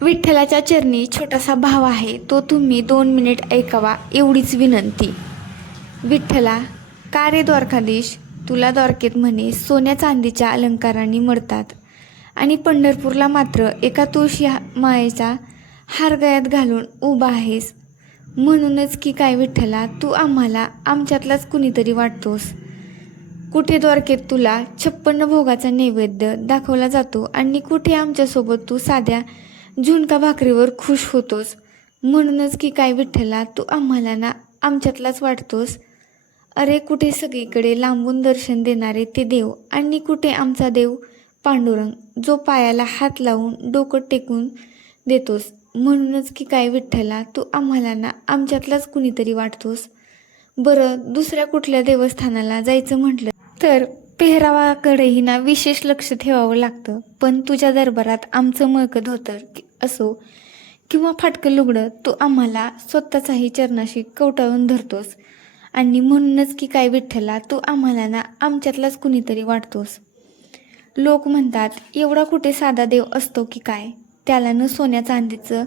विठ्ठलाच्या चरणी छोटासा भाव आहे, तो तुम्ही 2 मिनिट ऐकावा एवढीच विनंती. विठ्ठला, का रे द्वारकाधीश, तुला द्वारकेत म्हणे सोन्या चांदीच्या अलंकारांनी मडतात आणि पंढरपूरला मात्र एका तुळशी माळेचा हार गळ्यात घालून उभा आहेस. म्हणूनच की काय विठ्ठला, तू आम्हाला आमच्यातलाच कुणीतरी वाटतोस. कुठे द्वारकेत तुला 56 भोगाचा नैवेद्य दाखवला जातो आणि कुठे आमच्यासोबत तू साध्या झुणका भाकरीवर खुश होतोस. म्हणूनच की काय विठ्ठला, तू आम्हाला ना आमच्यातलाच वाटतोस. अरे कुठे सगळीकडे लांबून दर्शन देणारे ते देव आणि कुठे आमचा देव पांडुरंग, जो पायाला हात लावून डोकं टेकून देतोस. म्हणूनच की काय विठ्ठला, तू आम्हाला ना आमच्यातलाच कुणीतरी वाटतोस. बरं, दुसऱ्या कुठल्या देवस्थानाला जायचं म्हटलं तर पेहरावाकडेही ना विशेष लक्ष ठेवावं लागतं. पण तुझ्या दरबारात आमचं मळकं धोतर असो किंवा फाटकं लुगडं, तू आम्हाला स्वतःचाही चरणाशी कवटाळून धरतोस. आणि म्हणूनच की काय विठ्ठला, तू आम्हाला ना आमच्यातलाच कुणीतरी वाटतोस. लोक म्हणतात एवढा कुठे साधा देव असतो की काय, त्याला न सोन्या चांदीचं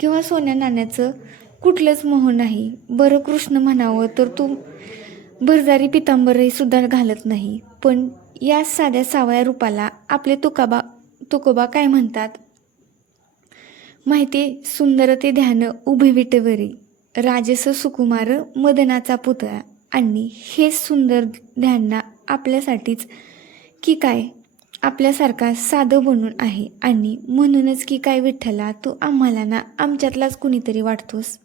किंवा सोन्या नाण्याचं कुठलंच मोह नाही. बरं, कृष्ण म्हणावं तर तू भरजारी पितांबरही सुद्धा घालत नाही. पण या साध्या सावळ्या रूपाला आपले तुकोबा काय म्हणतात माहिती? सुंदर ते ध्यान उभे विटेवरी, राजस सुकुमार मदनाचा पुतळा. आणि हे सुंदर ध्यान आपल्यासाठीच की काय आपल्यासारखा साधं बनून आहे. आणि म्हणूनच की काय विठ्ठला, तू आम्हाला ना आमच्यातलाच कुणीतरी वाटतोस.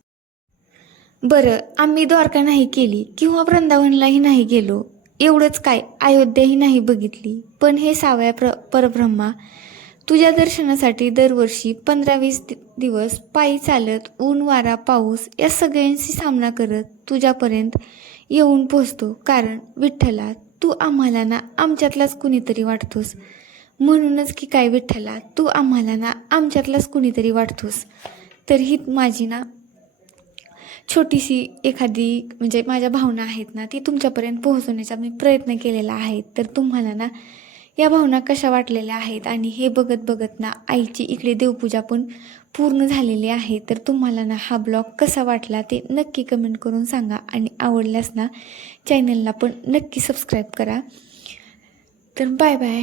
बरं, आम्ही द्वारका नाही केली किंवा वृंदावनलाही नाही गेलो, एवढंच काय अयोध्याही नाही बघितली, पण हे सावळ्या परब्रह्मा, तुझ्या दर्शनासाठी दरवर्षी 15-20 दिवस पायी चालत ऊन वारा पाऊस या सगळ्यांशी सामना करत तुझ्यापर्यंत येऊन पोचतो. कारण विठ्ठला, तू आम्हाला ना आमच्यातलाच कुणीतरी वाटतोस. म्हणूनच की काय विठ्ठला, तू आम्हाला ना आमच्यातलाच कुणीतरी वाटतोस. तर ही माझी ना छोटीशी एखादी म्हणजे माझ्या भावना आहेत ना, ती तुमच्यापर्यंत पोहोचवण्याचा मी प्रयत्न केलेला आहे. तर तुम्हाला ना या भावना कशा वाटलेल्या आहेत आणि हे बघत बघत ना आईची इकडे देवपूजा पण पूर्ण झालेली आहे. तर तुम्हाला ना हा ब्लॉग कसा वाटला ते नक्की कमेंट करून सांगा आणि आवडल्यास ना चॅनलला पण नक्की सबस्क्राईब करा. तर बाय बाय.